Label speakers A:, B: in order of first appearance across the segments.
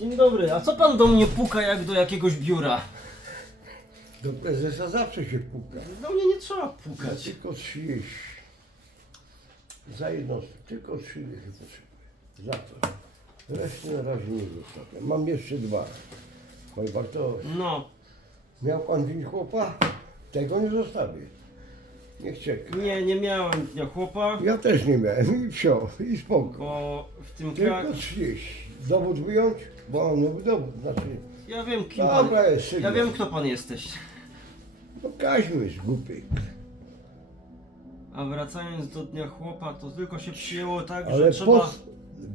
A: Dzień dobry, a co pan do mnie puka jak do jakiegoś biura?
B: Do prezesa zawsze się puka.
A: Do mnie nie trzeba
B: Ja
A: pukać.
B: tylko 30. Za jednostkę. Tylko 30 potrzebuję. Za to. Reszty na razie nie zostawiam. Mam jeszcze dwa. Panie Bartosz,
A: No,
B: miał pan dzień chłopa? Tego nie zostawię. Niech czeka.
A: nie, nie miałem dnia chłopa,
B: Ja też nie miałem i wsio, i spoko.
A: bo w tym kraju...
B: Tylko 30. Dowód wyjąć? Bo mam nowy dowód. Znaczy,
A: Ja wiem kim pan...
B: dobra jest,
A: Ja
B: sygnał.
A: wiem kto pan jesteś.
B: No Kaźmysz, głupi.
A: A wracając do dnia chłopa, to tylko się przyjęło tak,
B: Ale
A: że trzeba...
B: po...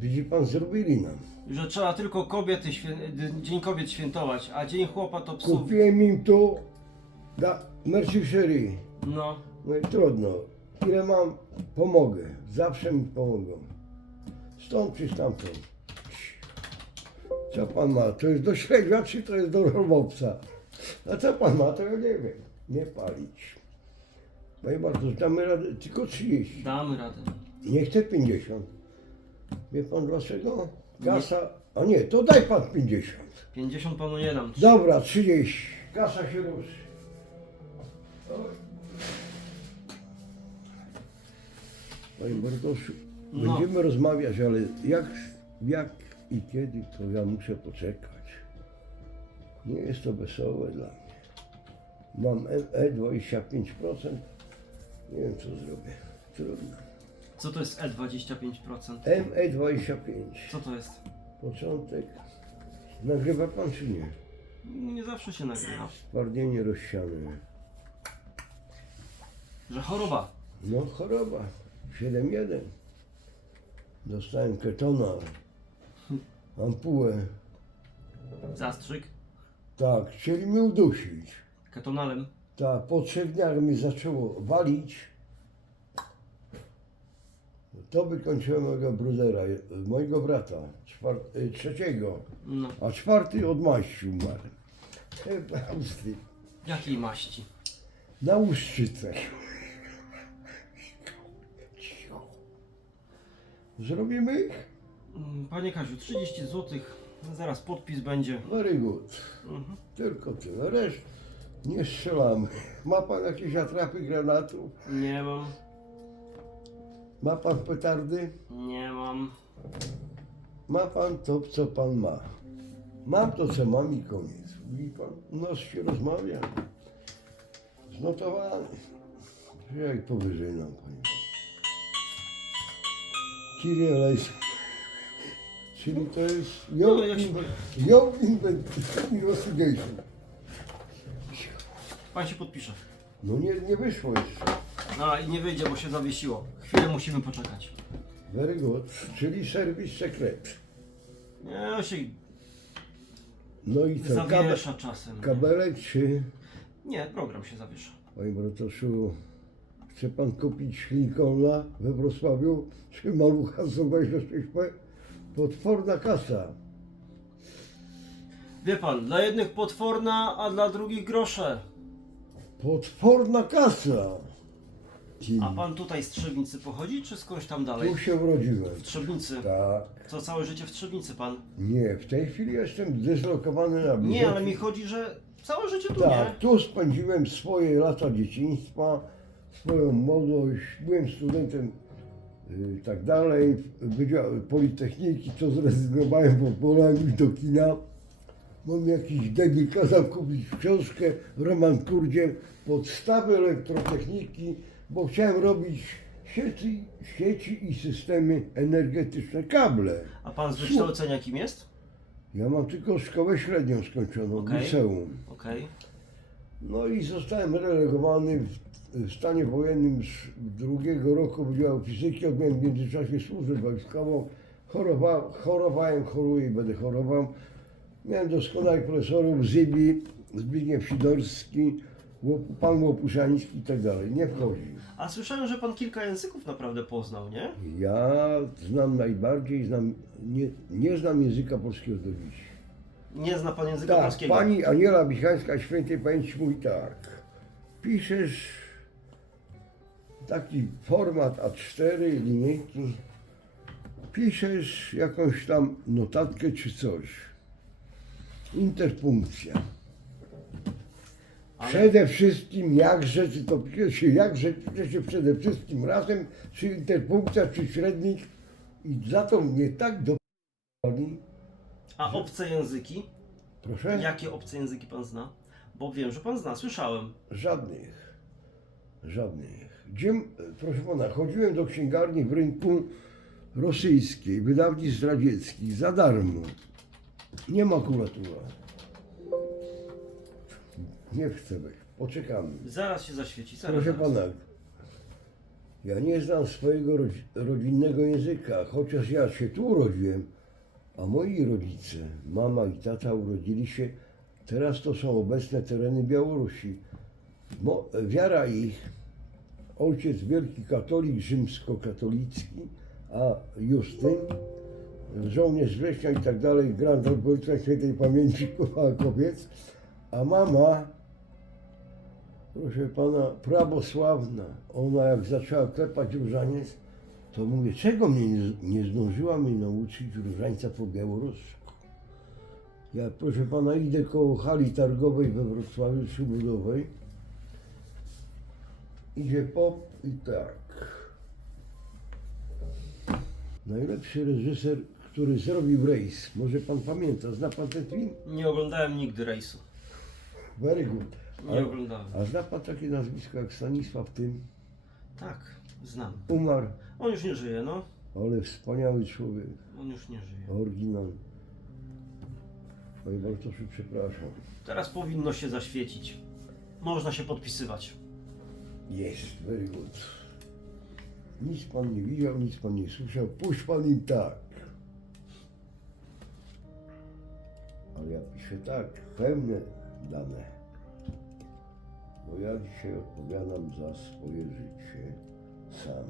B: Widzi pan, zrobili nam.
A: Że trzeba tylko kobiety, świę... Dzień Kobiet świętować, a Dzień Chłopa to psów.
B: Kupiłem im tu na Mercicherie.
A: No,
B: No i trudno. Ile mam, pomogę. Zawsze mi pomogą. Stąd czy stamtąd. Co pan ma? To jest do śledzia, czy to jest do rolowca? A co pan ma, to ja nie wiem. Nie palić. Panie bardzo, damy radę tylko 30.
A: damy radę.
B: Nie chcę 50. Wie pan dlaczego? Kasa. A nie, to daj pan 50.
A: 50 panu nie dam.
B: Dobra, 30. Kasa się ruszy. Oj. Panie Bartoszu,
A: No.
B: będziemy rozmawiać, ale jak, jak i kiedy, to ja muszę poczekać. Nie jest to wesołe dla mnie. Mam E- E25%. Nie wiem, co zrobię. Trudno.
A: Co to jest E25%?
B: ME25.
A: Co to jest?
B: Początek. Nagrywa pan czy nie?
A: Nie zawsze się nagrywa.
B: Spardnienie rozsiane.
A: Że choroba.
B: No choroba. 7-1. Dostałem ketona. Ampułę.
A: Zastrzyk.
B: Tak, chcieli mnie udusić.
A: Ketonalem.
B: Tak, po trzech dniach mi zaczęło walić. To wykończyło mojego brudera, mojego brata, y, trzeciego,
A: No.
B: a czwarty od maści umarł. Pusty.
A: Jakiej maści?
B: Na łuszczycę. Zrobimy ich?
A: Mm, Panie Kaziu, 30 zł. Zaraz podpis będzie.
B: Very good.
A: Mhm.
B: Tylko tyle. Reszt nie strzelamy. Ma pan jakieś atrapy granatów?
A: Nie mam.
B: Ma pan petardy?
A: Nie mam.
B: Ma pan to, co pan ma. Mam to, co mam i koniec. Widzi pan? Nos się rozmawia. Znotowany. Jak powyżej nam, panie. Kyrie eleison. Czyli to jest
A: No,
B: Your,
A: jak się-
B: inve- your investigation.
A: Pan się podpisze.
B: No nie, nie wyszło jeszcze.
A: No i nie wyjdzie, bo się zawiesiło. Chwilę musimy poczekać.
B: Very good. Czyli serwis sekret.
A: Nie, on się
B: No i co? Kabe,
A: zawiesza czasem.
B: kabelek czy...
A: Nie, program się zawiesza.
B: Panie Bartoszu, chce pan kupić Lincolna we Wrocławiu? Czy Malucha 126P? Potworna kasa.
A: Wie pan, dla jednych potworna, a dla drugich grosze.
B: Potworna kasa. Ci,
A: A pan tutaj z Trzebnicy pochodzi, czy skądś tam dalej?
B: tu się urodziłem.
A: W Trzebnicy.
B: Tak.
A: Co całe życie w Trzebnicy pan?
B: Nie, w tej chwili jestem zdeslokowany na
A: Nie, ale mi chodzi, że całe życie tu
B: Tak,
A: nie.
B: tu spędziłem swoje lata dzieciństwa, swoją młodość, byłem studentem i tak dalej, Wydział Politechniki, to zrezygnowałem, bo wolałem iść do kina. Mam jakiś debil kazał kupić książkę Roman Kurdziew, podstawy elektrotechniki, bo chciałem robić sieci, sieci i systemy energetyczne, kable.
A: A pan z wykształcenia kim jest?
B: Ja mam tylko szkołę średnią skończoną,
A: Okej.
B: liceum.
A: Okej.
B: No i zostałem relegowany w, w stanie wojennym z drugiego roku Wydziału Fizyki. Odbyłem w międzyczasie służbę wojskową. Chorowa, chorowałem, choruję i będę chorował. Miałem doskonałych profesorów Zybi, Zbigniew Sidorski, pan Łopuszański i tak dalej. Nie wchodzi.
A: A słyszałem, że pan kilka języków naprawdę poznał, nie?
B: Ja znam najbardziej, znam, nie, nie znam języka polskiego do dziś.
A: Nie zna pan języka
B: Tak,
A: polskiego.
B: pani Aniela Michańska świętej pamięci mówi tak. Piszesz taki format A4, linijki. Piszesz jakąś tam notatkę czy coś. interpunkcja. Przede wszystkim jakże, czy to pisze się jakże, pisze się przede wszystkim razem, czy interpunkcja, czy średnik i za to mnie tak dopadli.
A: A obce języki?
B: Proszę?
A: Jakie obce języki pan zna? Bo wiem, że pan zna, słyszałem.
B: Żadnych. Żadnych. Gdzie, proszę pana, chodziłem do księgarni w rynku rosyjskiej, wydawnictw radzieckich za darmo. Nie makulatura. Nie chcę być. Poczekamy.
A: Zaraz się zaświeci, zaraz.
B: Proszę
A: zaraz.
B: pana, ja nie znam swojego rodzi- rodzinnego języka, chociaż ja się tu urodziłem, a moi rodzice, mama i tata urodzili się, teraz to są obecne tereny Białorusi. Mo, wiara ich, ojciec wielki katolik rzymskokatolicki, a Justyn, żołnierz września i tak dalej, grand arborytra świętej pamięci kobiec, a mama proszę pana, prawosławna. Ona jak zaczęła klepać różaniec, to mówię, czego mnie nie, nie zdążyła mnie nauczyć różańca po białorusku. Ja, proszę pana, idę koło hali targowej we Wrocławiu Przybudowej. Idzie pop i tak. Najlepszy reżyser, który zrobił rejs. Może pan pamięta, zna pan ten film?
A: Nie oglądałem nigdy rejsu.
B: Very good.
A: Nie oglądałem.
B: A zna pan takie nazwisko jak Stanisław Tym?
A: Tak, znam.
B: Umarł,
A: On już nie żyje, no.
B: ale wspaniały człowiek,
A: On już nie żyje.
B: oryginał. Panie Bartoszu, przepraszam.
A: Teraz powinno się zaświecić. Można się podpisywać.
B: Jest, very good. Nic pan nie widział, nic pan nie słyszał, puść pan im tak. Ale ja piszę tak, pełne dane. Bo ja dzisiaj odpowiadam za swoje życie sam.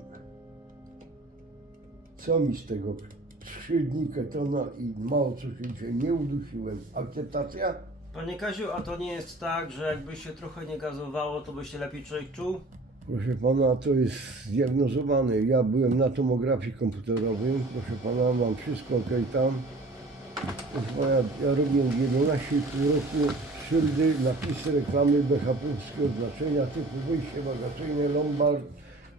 B: Co mi z tego trzy dni ketona i mało co się dzisiaj nie udusiłem. Akceptacja?
A: Panie Kaziu, a to nie jest tak, że jakby się trochę nie gazowało, to by się lepiej człowiek czuł?
B: Proszę pana, to jest zdiagnozowane. Ja byłem na tomografii komputerowej. Proszę pana, mam wszystko ok tam. Proszę ja, robiłem 11,5 roku szyldy, napisy, reklamy BHP-owskie oznaczenia typu wyjście wakacyjne, Lombard.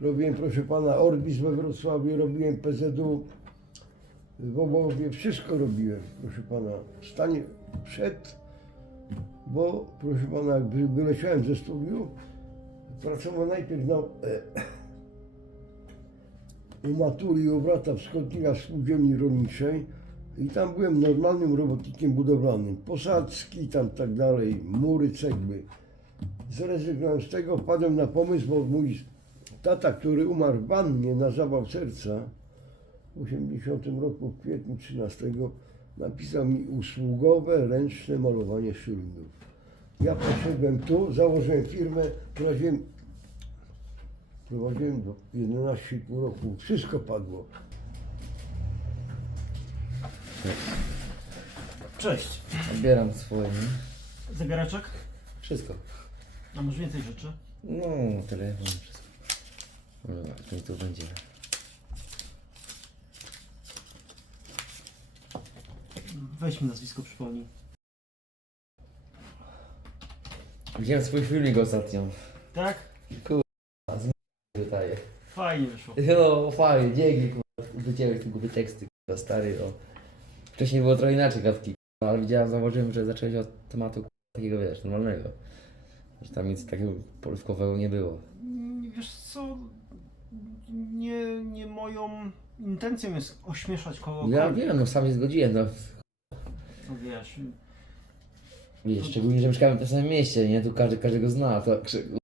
B: Robiłem, proszę pana, Orbis we Wrocławiu, robiłem PZU w Obowie, wszystko robiłem, proszę pana. W stanie przed, bo proszę pana, jak wy- wyleciałem ze studiów, Pracowałem najpierw na, e, u matury i u Spółdzielni Rolniczej i tam byłem normalnym robotnikiem budowlanym. Posadzki tam tak dalej, mury, cegły. Zrezygnowałem z tego, wpadłem na pomysł, bo mój tata, który umarł w wannie na zawał serca w 80 roku, w kwietniu 13, napisał mi usługowe, ręczne malowanie szyldów. Ja poszedłem tu, założyłem firmę, prowadziłem, prowadziłem do 11,5 roku. Wszystko padło.
A: Cześć.
C: Odbieram swoje?
A: Zabieraczek?
C: Wszystko.
A: A może więcej rzeczy?
C: No, telefon, wszystko. Dobra, mi tu będzie.
A: Weź mi nazwisko, przypomnij.
C: Widziałem swój filmik ostatnio.
A: Tak?
C: Tutaj.
A: Fajnie wyszło.
C: No, fajnie, dzięki, kurwa. Wyciąłeś te głupie teksty, kurwa, stary, o. Wcześniej było trochę inaczej gadki, kurwa, ale widziałem, zauważyłem, że zacząłeś od tematu, kurwa, takiego, wiesz, normalnego. Że tam nic takiego polskowego nie było.
A: Mm, Wiesz co, nie, nie moją intencją jest ośmieszać kogokolwiek.
C: Ja wiem, no sam się zgodziłem, no.
A: No wiesz,
C: Wiesz, szczególnie, że mieszkamy w tym samym mieście, nie? Tu każdy każdego zna, to krzyku.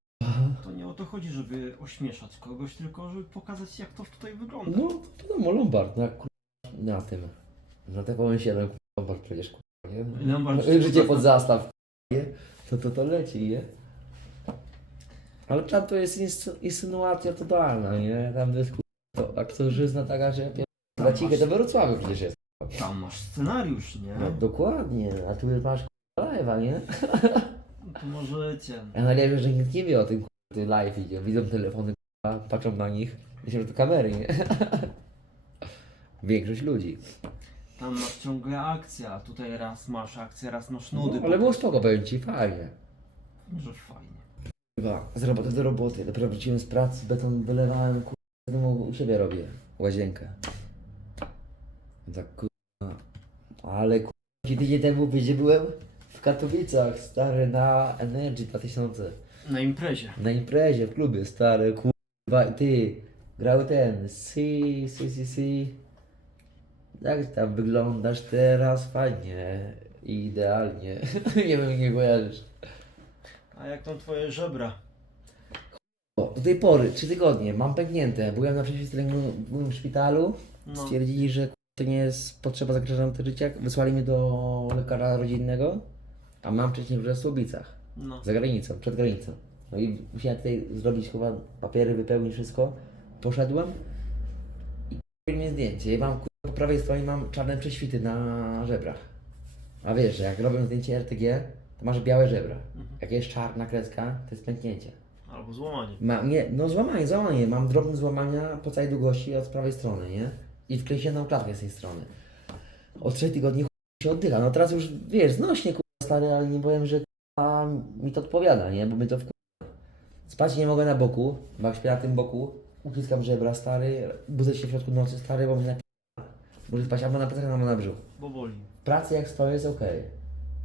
A: to nie o to chodzi, żeby ośmieszać kogoś, tylko żeby pokazać jak to tutaj wygląda.
C: No, wiadomo, Lombard, na, kur- na tym. Na TVN7, kur- Lombard przecież, kur- nie?
A: Lombard
C: No, Życie pod zastaw, nie? To, to to leci, nie? Ale tam to jest ins- insynuacja totalna, nie? Tam to jest, kur- to aktorzyzna taka, że na ciche to we Wrocławiu przecież jest.
A: Tam masz scenariusz, nie?
C: No, dokładnie, a tu masz kur- live'a, nie?
A: No to możecie.
C: Ja nadzieję, że nikt nie wie o tym, ty live idzie, widzą telefony, patrzą na nich, myślą, że to kamery, nie? Większość ludzi.
A: Tam masz ciągle akcja, a tutaj raz masz akcję, raz masz nudy.
C: No, ale było spoko, powiem ci, fajnie.
A: Że fajnie.
C: Chyba z roboty do roboty. Dopiero wróciłem z pracy, beton wylewałem, domu u siebie robię. Łazienkę. Tak. Ale kurwa, tydzień temu gdzie byłem? W Katowicach, stary, na Energy 2000.
A: Na imprezie.
C: Na imprezie, w klubie, stary, kurwa, i ty. Grał ten, si, si, si, si. Jak tam wyglądasz teraz? Fajnie. Idealnie. nie wiem, nie kojarzysz.
A: A jak tam twoje żebra?
C: O, do tej pory, trzy tygodnie, mam pęknięte. Byłem na w szpitalu.
A: No.
C: Stwierdzili, że ku- to nie jest potrzeba zagrażająca życia. Wysłali mnie do lekarza rodzinnego, a mam wcześniej w Słubicach,
A: No.
C: za granicą, przed granicą. No i musiałem tutaj zrobić chyba papiery, wypełnić wszystko. Poszedłem i zrobili mi zdjęcie. I mam po prawej stronie mam czarne prześwity na żebrach. A wiesz, że jak robią zdjęcie RTG, to masz białe żebra.
A: Mhm.
C: Jak jest czarna kreska, to jest pęknięcie.
A: Albo złamanie.
C: Ma, nie, no złamanie, złamanie. Mam drobne złamania po całej długości od prawej strony, nie? I wklejsioną klatkę z tej strony. Od trzech tygodni chuj się oddycha. No teraz już, wiesz, znośnie kurwa stary, ale nie powiem, że kurwa, mi to odpowiada, nie? Bo my to w Spać nie mogę na boku, bo jak śpię na tym boku, uciskam żebra stary, budzę się w środku nocy stary, bo mnie napi... Muszę spać albo na plecach, albo na brzuchu.
A: Bo boli.
C: Pracy jak stoję jest okej.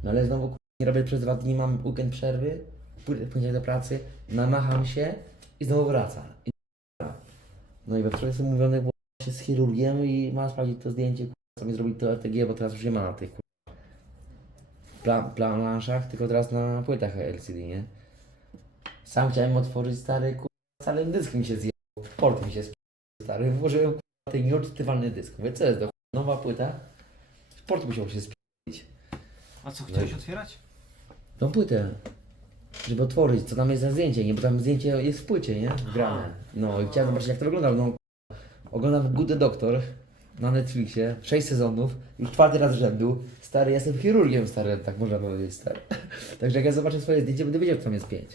C: No ale znowu kurwa, nie robię przez dwa dni, mam weekend przerwy, pójdę w poniedziałek do pracy, namacham się i znowu wraca. I no i we wczoraj jestem umówiony było się z chirurgiem i ma sprawdzić to zdjęcie, co mi zrobić to RTG, bo teraz już nie ma na tych kurwa, pla, planszach, tylko teraz na płytach LCD, nie? Sam chciałem otworzyć stary, kurwa, cały dysk mi się zjechał, port mi się sp- stary, włożyłem kurwa, ten nieodczytywalny dysk. Mówię, co jest do nowa płyta? Port musiał się sp-
A: A co, chciałeś otwierać?
C: Tą płytę. Żeby otworzyć, co tam jest za zdjęcie, nie? Bo tam zdjęcie jest w płycie, nie? Wgrane. No i chciałem zobaczyć jak to wygląda. No, oglądam Good Doctor na Netflixie, 6 sezonów, już czwarty raz rzędu. Stary, jestem chirurgiem stary, tak można powiedzieć, stary. Także jak ja zobaczę swoje zdjęcie, będę wiedział, co tam jest 5.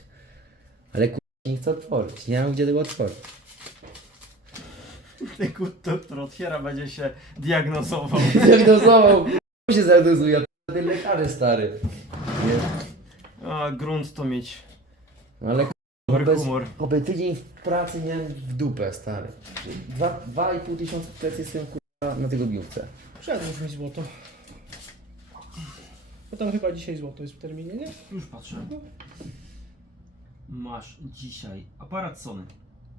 C: Ale kurwa, nie chcę otworzyć, nie mam gdzie tego otworzyć.
A: Ty doktor otwiera, będzie się diagnozował.
C: Diagnozował, kurwa, się zadiagnozuje, a ty lekarze stary. Nie?
A: A grunt to mieć.
C: No ale
A: Dobry
C: bez-
A: humor.
C: Chłopie, tydzień w pracy miałem w dupę, stary. Dwa, dwa i pół tysiąca w plecy jestem kurwa na tygodniówce.
D: Przedłóż mi złoto. Bo tam chyba dzisiaj złoto jest w terminie, nie?
A: Już patrzę. Masz dzisiaj aparat Sony,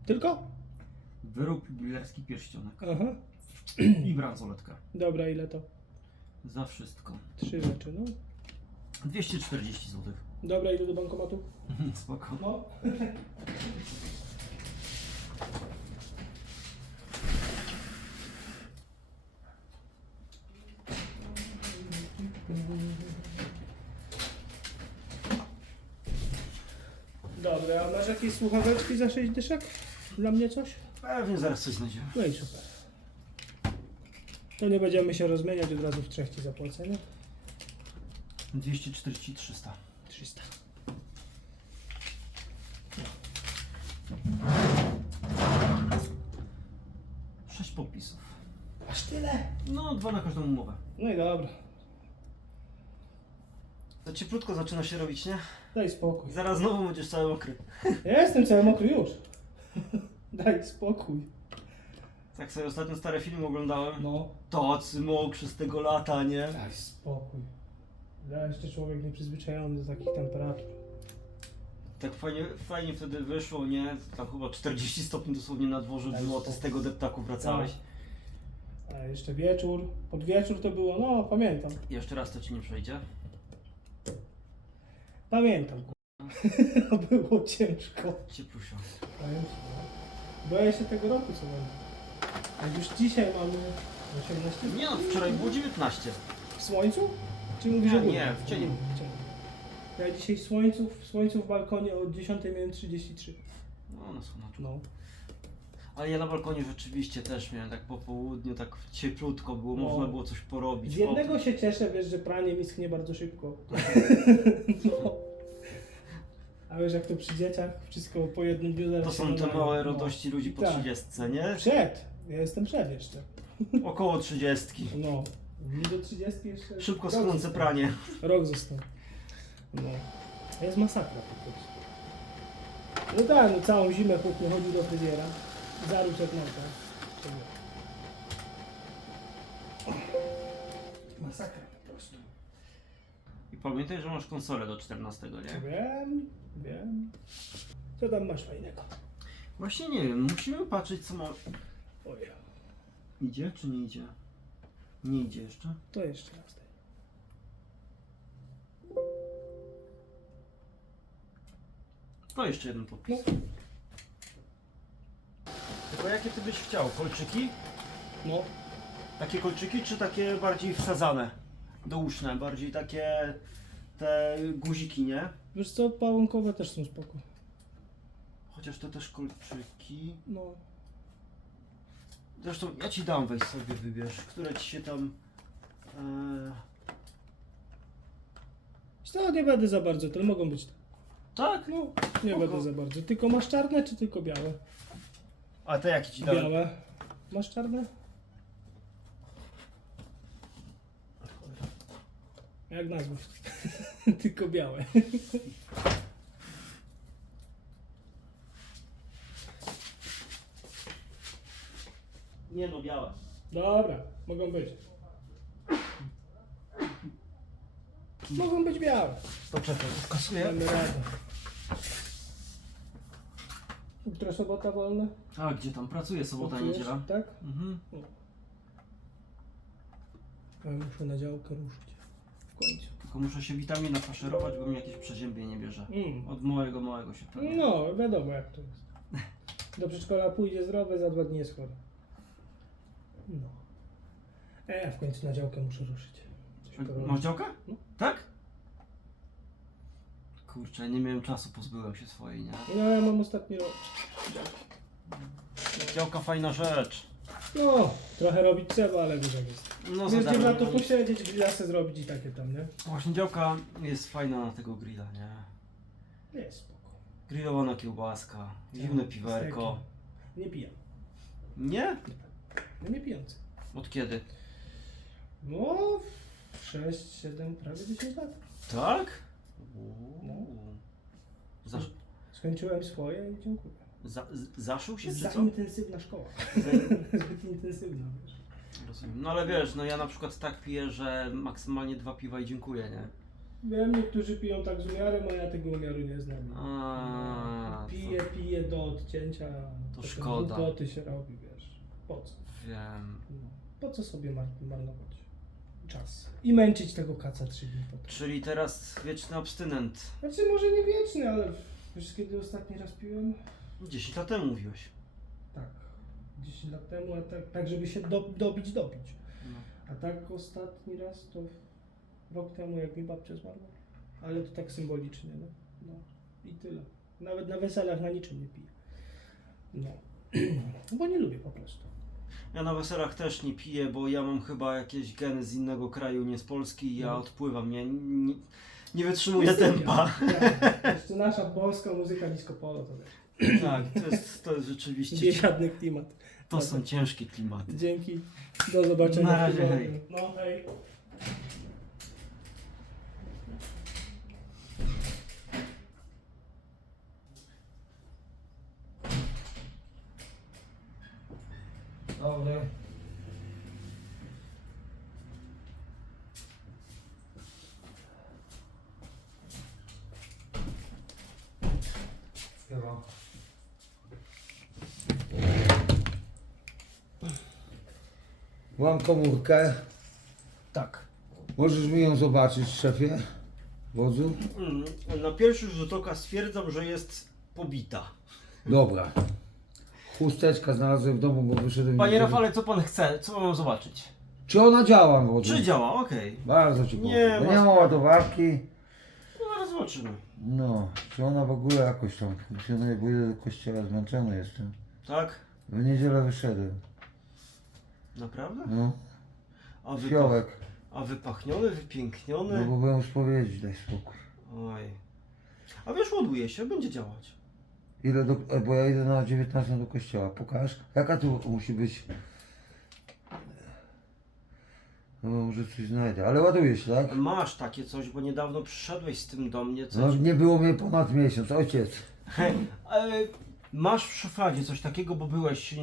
D: Tylko?
A: wyrób jubilerski pierścionek
D: Aha.
A: i bransoletka.
D: Dobra, ile to?
A: Za wszystko.
D: Trzy rzeczy, no.
A: 240 zł.
D: Dobra, ile do bankomatu?
A: Spoko.
D: No. Dobra, a masz jakieś słuchaweczki za 6 dyszek? Dla mnie coś?
A: Pewnie zaraz coś znajdziemy.
D: No i super. To nie będziemy się rozmieniać, od razu w trzech ci zapłacę, nie?
A: 240 300.
D: 300.
A: Sześć podpisów.
D: Aż tyle?
A: No, dwa na każdą umowę.
D: No i dobra,
A: Za cieplutko zaczyna się robić, nie?
D: daj spokój.
A: Zaraz znowu będziesz cały mokry.
D: Ja jestem cały mokry już. daj spokój.
A: Tak sobie ostatnio stare filmy oglądałem.
D: No,
A: Tacy mokrzy z tego lata, nie?
D: daj spokój. Ja jeszcze człowiek nieprzyzwyczajony do takich temperatur.
A: Tak fajnie, fajnie wtedy wyszło, nie? Tam chyba 40 stopni dosłownie na dworzu
D: Daj
A: było, ty
D: spokój.
A: z tego deptaku wracałeś.
D: A jeszcze wieczór, pod wieczór to było, no pamiętam.
A: Jeszcze raz to ci nie przejdzie.
D: Pamiętam. ku- było ciężko.
A: Cieplusio.
D: Pamiętam. Boję się tego roku co będzie. Jak już dzisiaj mamy 18
A: Nie no, wczoraj było 19.
D: W słońcu? Czy mówisz
A: Nie,
D: ogólnie?
A: nie, w cieniu.
D: W cieniu. Ja dzisiaj w słońcu, w słońcu w balkonie od 10 miałem 33.
A: No, na słoneczku.
D: No.
A: Ale ja na balkonie rzeczywiście też miałem tak po południu, tak cieplutko było,
D: No.
A: można było coś porobić.
D: Z jednego
A: O,
D: się cieszę, wiesz, że pranie mi schnie bardzo szybko. no. A wiesz, jak to przy dzieciach, wszystko po jednym dniu zaraz
A: To
D: się
A: są te
D: nadaje.
A: małe
D: No.
A: radości ludzi po
D: Tak.
A: 30, nie?
D: Przed. Ja jestem przed jeszcze.
A: Około 30.
D: No. Mi do 30 jeszcze...
A: Szybko
D: rok
A: skręcę
D: został.
A: pranie.
D: Rok został. No. Jest masakra po prostu. No tak, no całą zimę chłop nie chodził do fryzjera. Zarósł jak nauka. Masakra po prostu.
A: I pamiętaj, że masz konsolę do 14, nie?
D: Wiem, wiem. Co tam masz fajnego?
A: Właśnie nie wiem, musimy patrzeć co ma...
D: Oj,
A: Idzie czy nie idzie? Nie idzie jeszcze.
D: to jeszcze raz. daj.
A: To jeszcze jeden podpis.
D: No.
A: Tylko jakie ty byś chciał? Kolczyki?
D: No,
A: Takie kolczyki, czy takie bardziej wsadzane? Douszne, bardziej takie... Te guziki, nie?
D: wiesz co, pałąkowe też są spoko.
A: Chociaż to też kolczyki.
D: No,
A: Zresztą ja ci dam, weź sobie wybierz, które ci się tam...
D: Co, nie będę za bardzo, to mogą być.
A: Tak?
D: No, nie
A: Spoko.
D: będę za bardzo. Tylko masz czarne, czy tylko białe?
A: A te jakie ci dałem?
D: Białe. Masz czarne? Jak nazwać? tylko białe.
A: Nie no, białe.
D: Dobra, mogą być. Mogą być białe.
A: To czekaj, kasuję.
D: Mamy radę. Jutro sobota wolna?
A: A gdzie tam pracuję, sobota,
D: Pracujesz?
A: niedziela?
D: Tak?
A: Mhm.
D: Ja muszę na działkę ruszyć. W końcu.
A: Tylko muszę się witamina faszerować, bo mi jakieś przeziębienie bierze.
D: Mm.
A: Od małego, małego się pewnie.
D: No, wiadomo jak to jest. Do przedszkola pójdzie zdrowy, za dwa dni jest chory. No. E, w końcu na działkę muszę ruszyć. Coś porobić.
A: Masz działkę?
D: No.
A: Tak? Kurczę, nie miałem czasu, pozbyłem się swojej, nie?
D: No, ja mam ostatni rok.
A: Działka fajna rzecz.
D: No, trochę robić trzeba, ale wiesz jak jest.
A: No za
D: na
A: darmo.
D: to posiedzieć, grillasy zrobić i takie tam, nie?
A: Właśnie działka jest fajna na tego grilla, nie?
D: Jest spoko.
A: Grillowana kiełbaska, zimne
D: Tak,
A: piwerko.
D: Nie pijam.
A: Nie?
D: No nie pijący.
A: Od kiedy?
D: No, 6, 7, prawie 10 lat.
A: Tak?
D: No.
A: Uuu. Zasz,
D: Skończyłem swoje i dziękuję.
A: za, z- zaszył się, czy
D: Za
A: co?
D: intensywna szkoła.
A: Za-
D: Zbyt intensywna, wiesz.
A: Rozumiem. No ale wiesz, no ja na przykład tak piję, że maksymalnie dwa piwa i dziękuję, nie?
D: Wiem, niektórzy piją tak z umiarem, a ja tego umiaru nie znam.
A: A,
D: piję, piję do odcięcia.
A: To
D: potem
A: szkoda.
D: Głupoty się robi, wiesz. Po co?
A: Wiem.
D: Po co sobie mar- marnować czas? I męczyć tego kaca trzy dni potem.
A: Czyli teraz wieczny abstynent.
D: Znaczy może nie wieczny, ale wiesz kiedy ostatni raz piłem?
A: 10 lat temu mówiłeś.
D: Tak. 10 lat temu, a tak, tak żeby się do, dobić, dobić.
A: No.
D: A tak ostatni raz to rok temu, jak mi babcia zmarła. Ale to tak symbolicznie, no. no. I tyle. Nawet na weselach na niczym nie piję. No. Bo nie lubię po prostu.
A: Ja na weselach też nie piję, bo ja mam chyba jakieś geny z innego kraju, nie z Polski i ja
D: No.
A: odpływam. Nie, nie, nie wytrzymuję
D: Jest
A: tempa.
D: Tak. Jeszcze nasza polska muzyka disco polo to wiesz.
A: Tak, to jest, to jest rzeczywiście.
D: Biesiadny klimat.
A: To są ciężkie klimaty.
D: Dzięki. Do zobaczenia.
A: Na razie, hej.
D: No hej.
B: Chyba. Mam komórkę.
A: Tak.
B: Możesz mi ją zobaczyć, szefie? Wodzu?
A: Mm, Na pierwszy rzut oka stwierdzam, że jest pobita.
B: Dobra. Chusteczka znalazłem w domu, bo wyszedłem...
A: Panie Rafale, co pan chce? Co mam zobaczyć?
B: Czy ona działa, wodzu?
A: Czy działa? Okej.
B: Bardzo ci
A: Nie ma
B: Nie ma
A: sprawy.
B: ładowarki.
A: Zobaczymy.
B: No, czy ona w ogóle jakoś tam funkcjonuje, bo idę do kościoła, zmęczony jestem.
A: Tak?
B: W niedzielę wyszedłem.
A: Naprawdę?
B: No,
A: A,
B: fiołek.
A: a wypachniony,
B: No
A: wypiękniony?
B: bo byłem spowiedzi, daj spokój.
A: Oj. A wiesz, ładuje się, będzie działać.
B: Idę do, e, bo ja idę na 19 do kościoła. Pokaż. Jaka tu musi być?
E: No może coś znajdę, ale ładujesz, tak?
A: Masz takie coś, bo niedawno przyszedłeś z tym do mnie.
E: No
A: Coś.
E: nie było mnie ponad miesiąc, ojciec.
A: Masz w szufladzie coś takiego, bo byłeś e,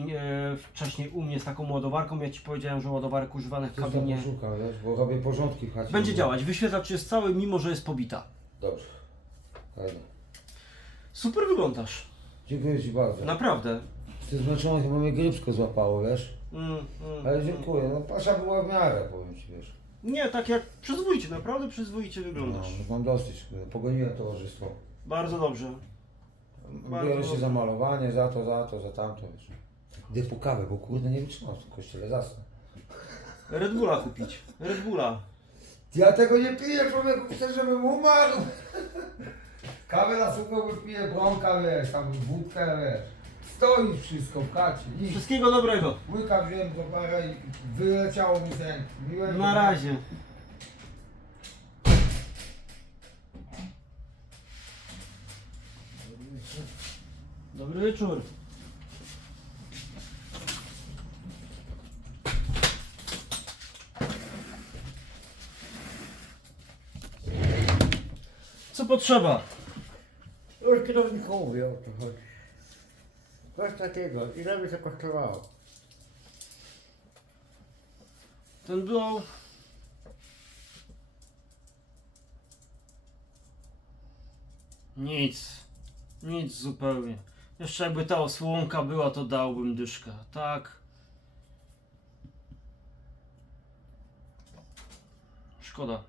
A: wcześniej u mnie z taką ładowarką. Ja ci powiedziałem, że ładowarek używany w
E: Coś tam
A: kabinie
E: poszukam, wiesz, bo robię porządki w chacie.
A: będzie działać. Wyświetlacz jest cały, mimo że jest pobita.
E: Dobrze. Fajnie.
A: Super wyglądasz.
E: Dziękuję Ci bardzo.
A: Naprawdę.
E: Ty zmęczony chyba mnie grypsko złapało, wiesz?
A: Mm, mm,
E: Ale
A: mm.
E: dziękuję, no pasza była w miarę, powiem Ci, wiesz.
A: Nie, tak jak przyzwoicie, naprawdę przyzwoicie
E: No,
A: wyglądasz.
E: mam dosyć, pogoniłem towarzystwo.
A: Bardzo dobrze. Bardzo
E: Biorę się
A: dobrze.
E: za malowanie, za to, za to, za tamto, wiesz. Idę po kawę, bo kurde nie wytrzymam w tym kościele, zasnę.
A: Red Bulla kupić. Red Bulla.
E: Ja tego nie piję, człowieku, chcę, żebym umarł. Kawę na sucho wypiję, bronka, wiesz, tam wódkę, wiesz. Stoi wszystko w chacie, nic.
A: Wszystkiego dobrego.
E: Łyka wziąłem do para i wyleciało mi z ręki. Miłego.
A: Na razie. Dobry wieczór. Co potrzeba?
F: Już kierowniku mówię o co chodzi. Coś takiego, ile by to kosztowało?
A: Ten był... Nic. Nic zupełnie. Jeszcze jakby ta osłonka była, to dałbym dyszkę. Tak. Szkoda.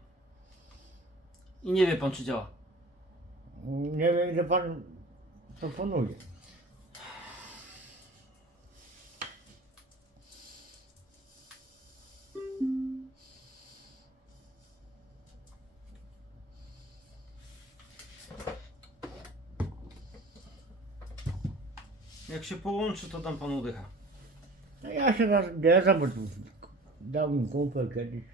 A: I nie wie pan, czy działa.
F: Nie wiem ile pan proponuje.
A: Jak się połączy, to dam panu dycha.
F: No ja się raz bo tu dał mi kumpel kiedyś.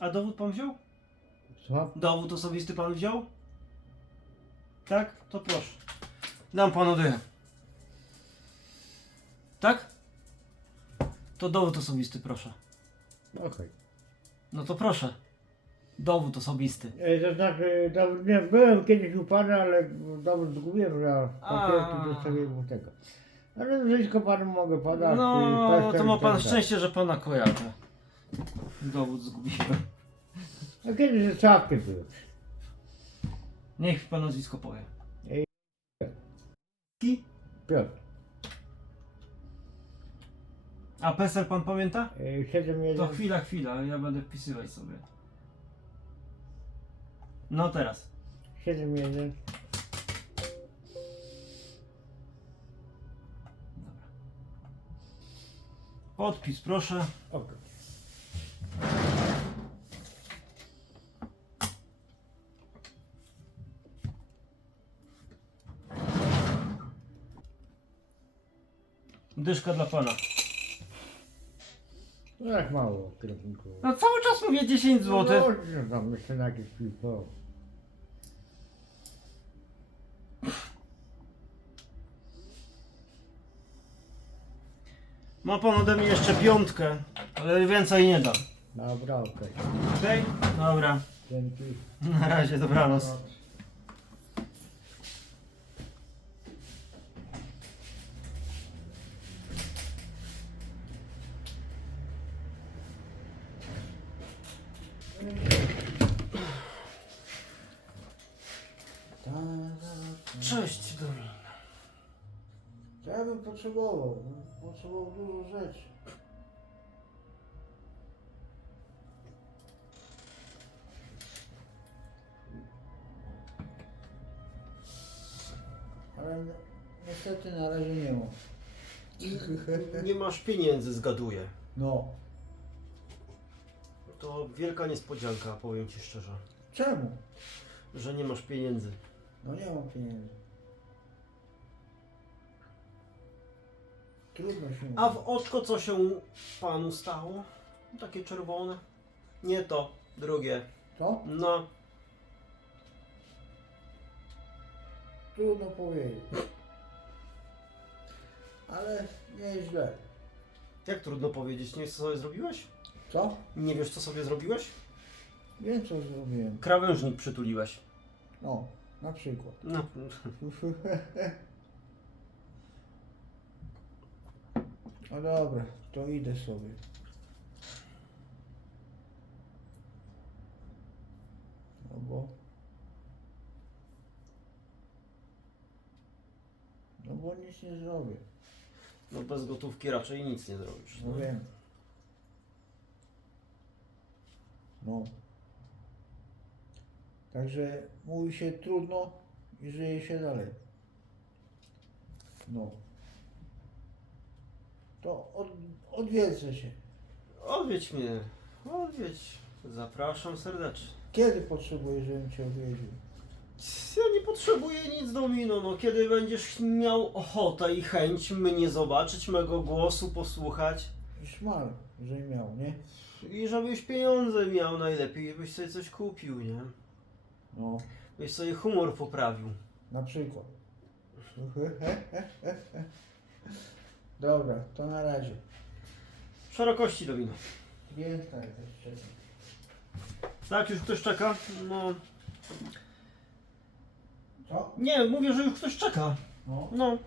A: A dowód pan wziął?
F: Co?
A: Dowód osobisty pan wziął? Tak? To proszę. Dam panu dychę. Tak? To dowód osobisty, proszę.
F: Okej.
A: No to proszę. Dowód osobisty.
F: Okay. To znaczy, dowód, nie, byłem kiedyś u pana, ale dowód zgubiłem, że
A: A.
F: papierki zostawiłem mu tego. Ale wszystko panu mogę podać.
A: No,
F: y,
A: to ma pan
F: tak.
A: szczęście, że pana kojarzę. Dowód zgubiłem.
F: A kiedyś czapkę byłem.
A: Niech pan nazwisko powie.
F: Ej.
A: Ki?
F: Piotr.
A: A PESEL pan pamięta?
F: y, 7
A: To chwila, chwila, ja będę wpisywać sobie. No teraz.
F: 7 1
A: Podpis, proszę.
F: Okej.
A: Dyszka dla pana.
F: No jak mało kierowniku.
A: No cały czas mówię 10 zł.
F: No, tam jeszcze na jakieś piwo.
A: Ma pan ode mnie jeszcze piątkę, ale więcej nie dam.
F: Dobra, okej.
A: Okej? Dobra.
F: Dzięki.
A: Na razie, dobranoc.
E: dużo rzeczy.
F: Ale niestety na razie nie mam.
A: Nie masz pieniędzy, zgaduję.
F: No.
A: To wielka niespodzianka, powiem ci szczerze,
F: Czemu?
A: że nie masz pieniędzy.
F: No nie mam pieniędzy. Trudno się
A: A w oczko co się Panu stało? Takie czerwone? Nie to, drugie.
F: Co?
A: No,
F: Trudno powiedzieć. Ale nie jest źle.
A: jak trudno powiedzieć, nie wiesz co sobie zrobiłeś?
F: Co?
A: Nie wiesz co sobie zrobiłeś?
F: Wiem co zrobiłem.
A: Krawężnik przytuliłeś.
F: No, na przykład.
A: No,
F: No dobra, to idę sobie. No bo... No bo nic nie zrobię.
A: no bez gotówki raczej nic nie zrobisz.
F: No wiem. No. Także mówi się trudno i żyje się dalej. No. To od, odwiedzę się.
A: Odwiedź mnie, odwiedź. Zapraszam serdecznie.
F: Kiedy potrzebujesz, żebym cię odwiedził?
A: Ja nie potrzebuję nic, Domino. No, kiedy będziesz miał ochotę i chęć mnie zobaczyć, mego głosu posłuchać
F: Szmal, że miał, nie?
A: i żebyś pieniądze miał najlepiej, byś sobie coś kupił, nie?
F: No,
A: Byś sobie humor poprawił.
F: na przykład. Dobra, to na razie.
A: Szerokości, Domino.
F: Klientka jakaś czeka.
A: Tak, już ktoś czeka? No.
F: Co?
A: Nie, mówię, że już ktoś czeka.
F: No.
A: No.